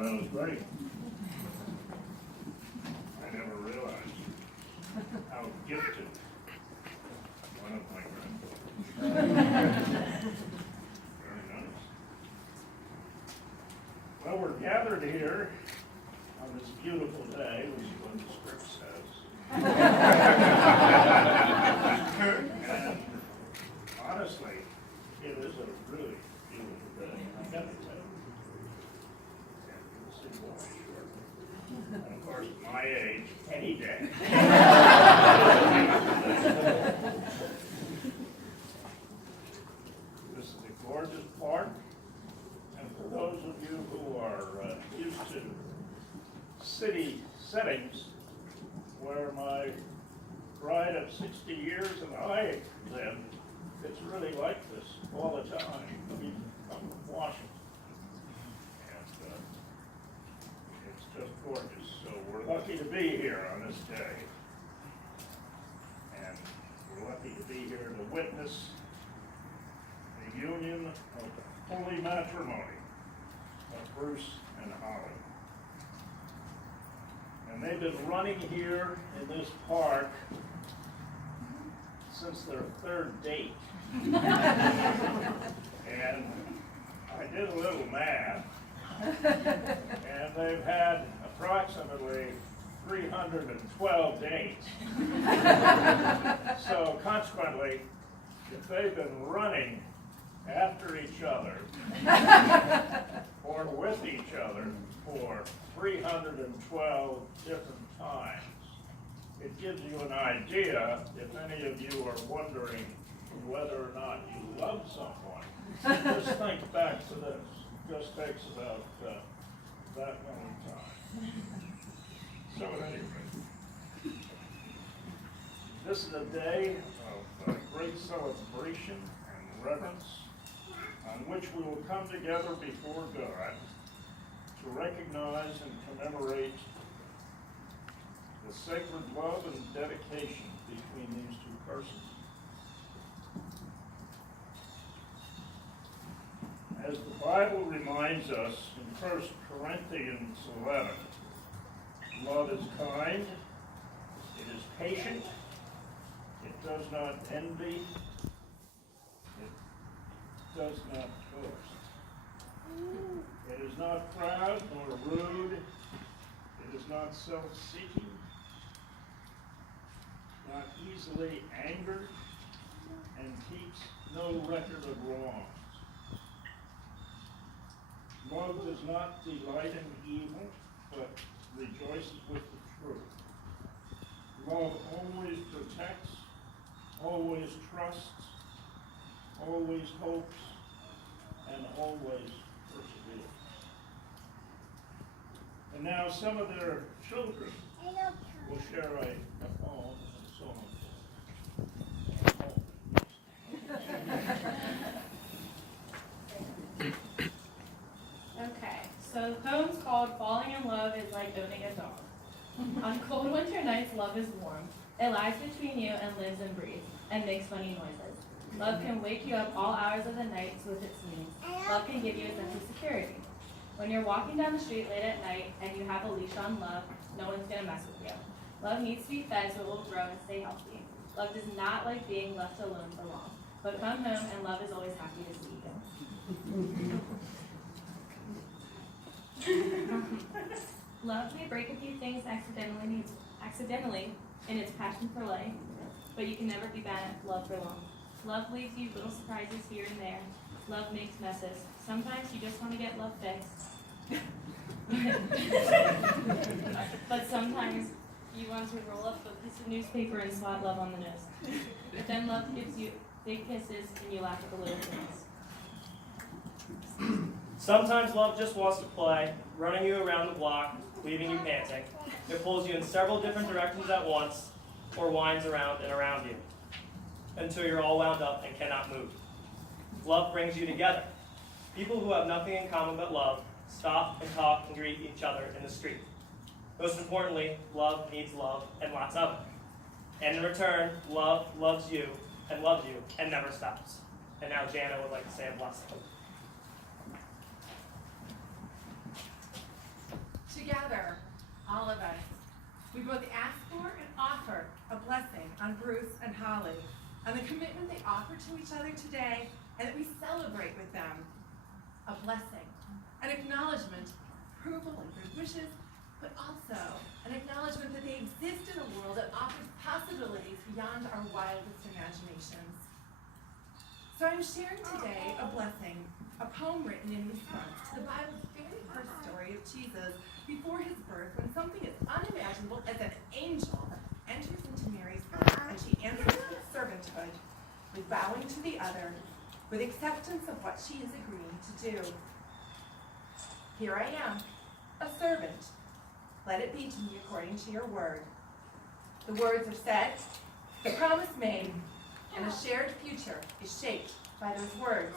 That was great. I never realized how gifted one of my grandchildren. Very nice. Well, we're gathered here on this beautiful day, which is what the script says. And honestly, it is a really beautiful day. I got to tell you. And of course, at my age, any day. This is a gorgeous park, and for those of you who are used to city settings, where my bride of 60 years and I live, it's really like this all the time. We come from Washington. It's just gorgeous. So we're lucky to be here on this day. And we're lucky to be here to witness the union of the holy matrimony of Bruce and Holly. And they've been running here in this park since their third date. And I did a little math. And they've had approximately 312 dates. So consequently, if they've been running after each other or with each other for 312 different times, it gives you an idea, if any of you are wondering whether or not you love someone, just think back to this. Just takes about that many times. So at any rate, this is a day of great celebration and reverence on which we will come together before God to recognize and commemorate the sacred love and dedication between these two persons. As the Bible reminds us in 1 Corinthians 11, love is kind, it is patient, it does not envy, it does not boast. It is not proud nor rude, it It is not self-seeking, not easily angered, and keeps no record of wrongs. Love does not delight in evil, but rejoices with the truth. Love always protects, always trusts, always hopes, and always perseveres. And now some of their children will share a poem and a song. Okay, so the poem's called Falling in Love is Like Owning a Dog. On cold winter nights, love is warm. It lies between you and lives and breathes, and makes funny noises. Love can wake you up all hours of the night with its needs. Love can give you a sense of security. When you're walking down the street late at night and you have a leash on love, no one's gonna mess with you. Love needs to be fed so it will grow and stay healthy. Love does not like being left alone for long, but come home and love is always happy to see you. Love may break a few things accidentally in its passion for life, but you can never be bad at love for long. Love leaves you little surprises here and there. Love makes messes. Sometimes you just want to get love fixed. But sometimes you want to roll up a piece of newspaper and swat love on the nose. But then love gives you big kisses and you laugh at the little things. Sometimes love just wants to play, running you around the block, leaving you panting. It pulls you in several different directions at once, or winds around and around you, until you're all wound up and cannot move. Love brings you together. People who have nothing in common but love stop and talk and greet each other in the street. Most importantly, love needs love and lots of it. And in return, love loves you and never stops. And now Jana would like to say a blessing. Together, all of us, we both ask for and offer a blessing on Bruce and Holly, on the commitment they offer to each other today, and that we celebrate with them. A blessing, an acknowledgement, approval and good wishes, but also an acknowledgement that they exist in a world that offers possibilities beyond our wildest imaginations. So I'm sharing today a blessing, a poem written in response to the Bible's very first story of Jesus before his birth, when something as unimaginable as an angel enters into Mary's life, and she answers with servanthood, with bowing to the other, with acceptance of what she is agreeing to do. Here I am, a servant. Let it be to me according to your word. The words are said, the promise made, and a shared future is shaped by those words.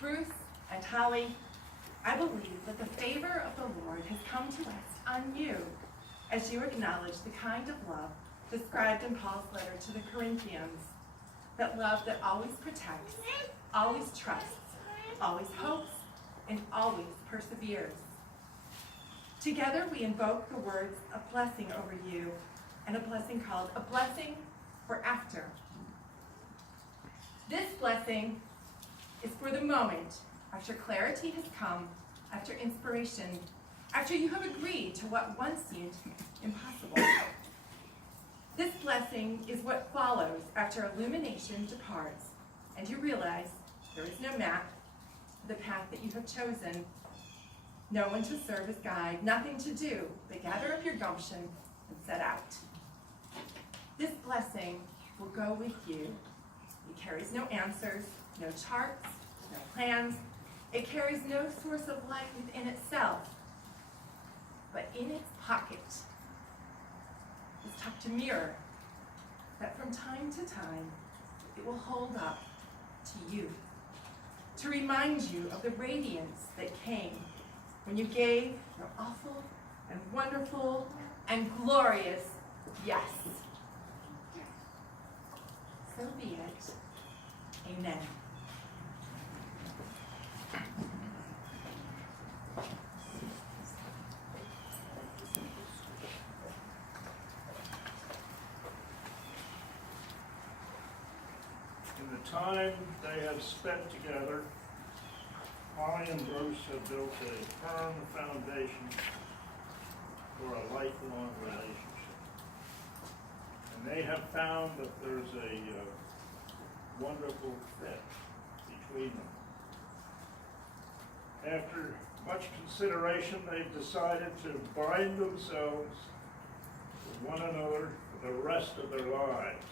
Bruce and Holly, I believe that the favor of the Lord has come to rest on you as you acknowledge the kind of love described in Paul's letter to the Corinthians, that love that always protects, always trusts, always hopes, and always perseveres. Together we invoke the words of blessing over you, and a blessing called a blessing for after. This blessing is for the moment after clarity has come, after inspiration, after you have agreed to what once seemed impossible. This blessing is what follows after illumination departs, and you realize there is no map, the path that you have chosen, no one to serve as guide, nothing to do but gather up your gumption and set out. This blessing will go with you. It carries no answers, no charts, no plans. It carries no source of life within itself, but in its pocket is tucked a mirror that from time to time it will hold up to you, to remind you of the radiance that came when you gave your awful and wonderful and glorious yes. So be it. Amen. In the time they have spent together, Holly and Bruce have built a firm foundation for a lifelong relationship. And they have found that there's a wonderful fit between them. After much consideration, they've decided to bind themselves to one another for the rest of their lives.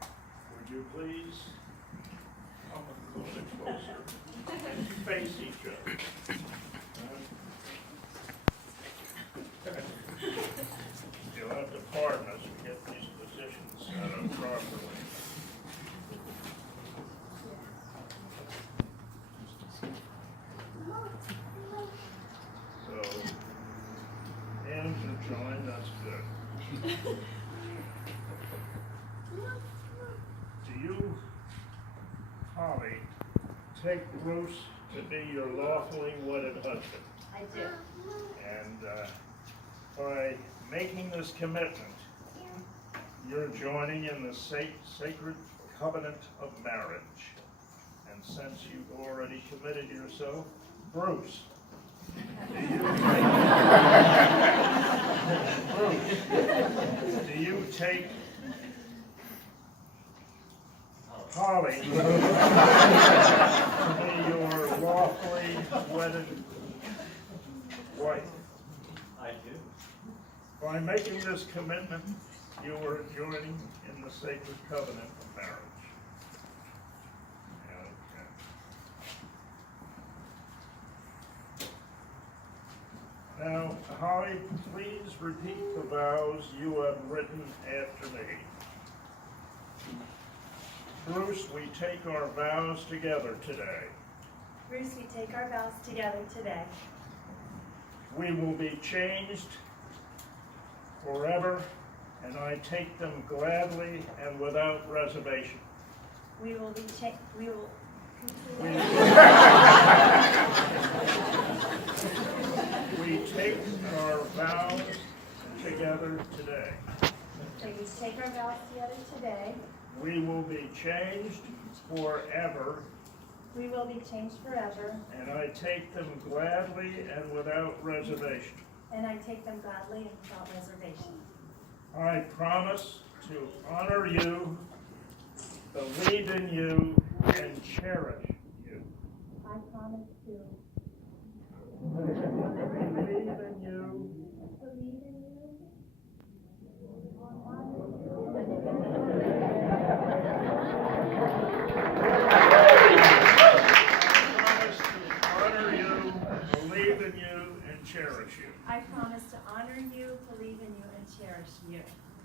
Would you please come a little bit closer and face each other? You'll have to pardon us to get these positions set up properly. So, hands are joined, that's good. Do you, Holly, take Bruce to be your lawfully wedded husband? I do. And by making this commitment, you're joining in the sacred covenant of marriage. And since you've already committed yourself, Bruce, do you take Holly to be your lawfully wedded wife? I do. By making this commitment, you are joining in the sacred covenant of marriage. Okay. Now, Holly, please repeat the vows you have written after me. Bruce, we take our vows together today. Bruce, we take our vows together today. We will be changed forever, and I take them gladly and without reservation. We will be We take our vows together today. we take our vows together today. We will be changed forever, We will be changed forever, and I take them gladly and without reservation. and I take them gladly and without reservation. I promise to honor you, believe in you, and cherish you. I promise to Believe in you, believe in you, cherish you. I promise to honor you, believe in you, and cherish you.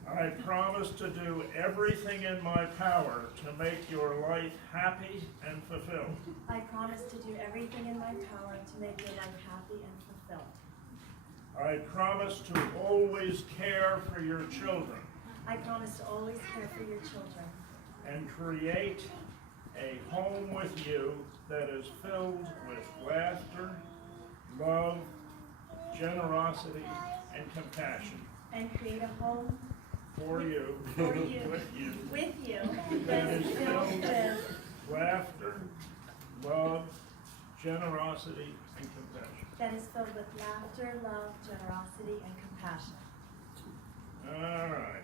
I promise to do everything in my power to make your life happy and fulfilled. I promise to do everything in my power to make your life happy and fulfilled. I promise to always care for your children. I promise to always care for your children. And create a home with you that is filled with laughter, love, generosity, and compassion. And create a home for you, with you, that is filled with laughter, love, generosity, and compassion. That is filled with laughter, love, generosity, and compassion. All right.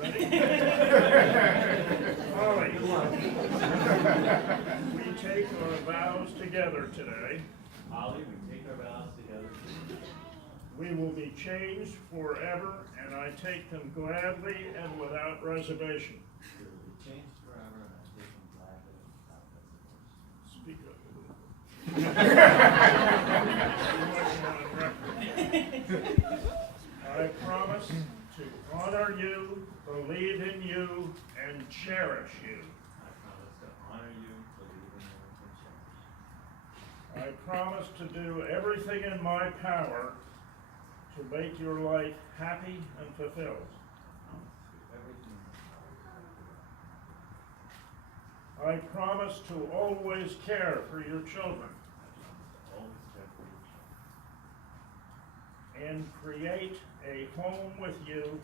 Ready? Holly, we take our vows together today. Holly, we take our vows together. We will be changed forever, and I take them gladly and without reservation. We will be changed forever, and I take them gladly and without reservation. Speak up. I promise to honor you, believe in you, and cherish you. I promise to honor you, believe in you, and cherish you. I promise to do everything in my power to make your life happy and fulfilled. I promise to always care for your children and create a home with you,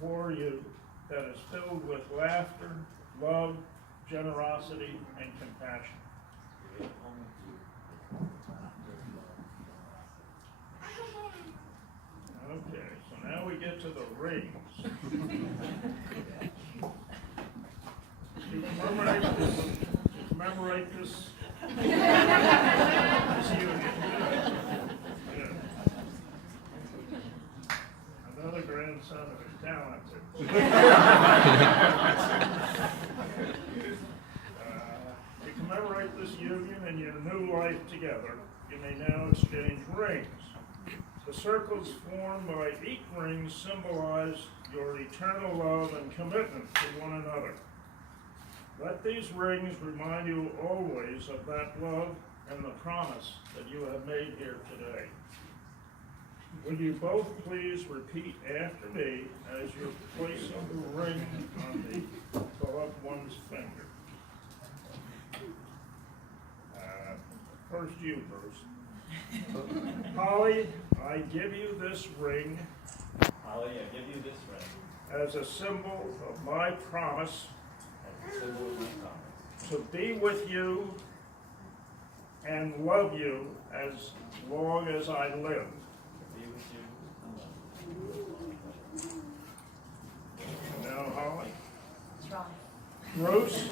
for you, that is filled with laughter, love, generosity, and compassion. Okay, so now we get to the rings. To commemorate this union. Good. Another grandson of a talented. To commemorate this union and your new life together, you may now exchange rings. The circles formed by each ring symbolize your eternal love and commitment to one another. Let these rings remind you always of that love and the promise that you have made here today. Will you both please repeat after me as you place the ring on the beloved one's finger? First you, Bruce. Holly, I give you this ring. Holly, I give you this ring As a symbol of my promise as a symbol of my promise to be with you and love you as long as I live. to be with you and love you. Now, Holly. It's wrong. Bruce,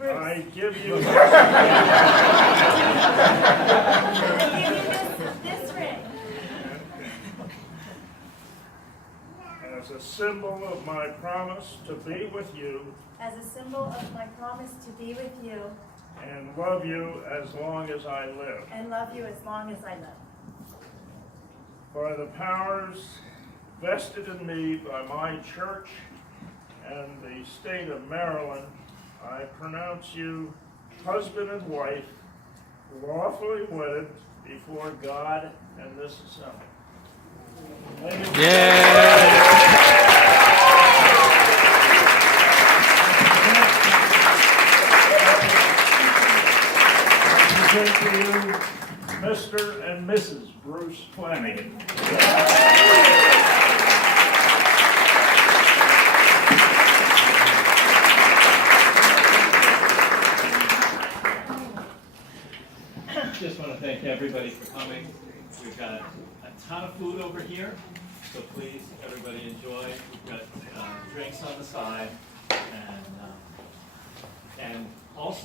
I give you This ring. as a symbol of my promise to be with you As a symbol of my promise to be with you and love you as long as I live. and love you as long as I live. By the powers vested in me by my church and the state of Maryland, I pronounce you husband and wife, lawfully wedded before God and this assembly. I present to you Mr. and Mrs. Bruce Flanagan. Just want to thank everybody for coming. We've got a ton of food over here, so please, everybody enjoy. We've got drinks on the side, and also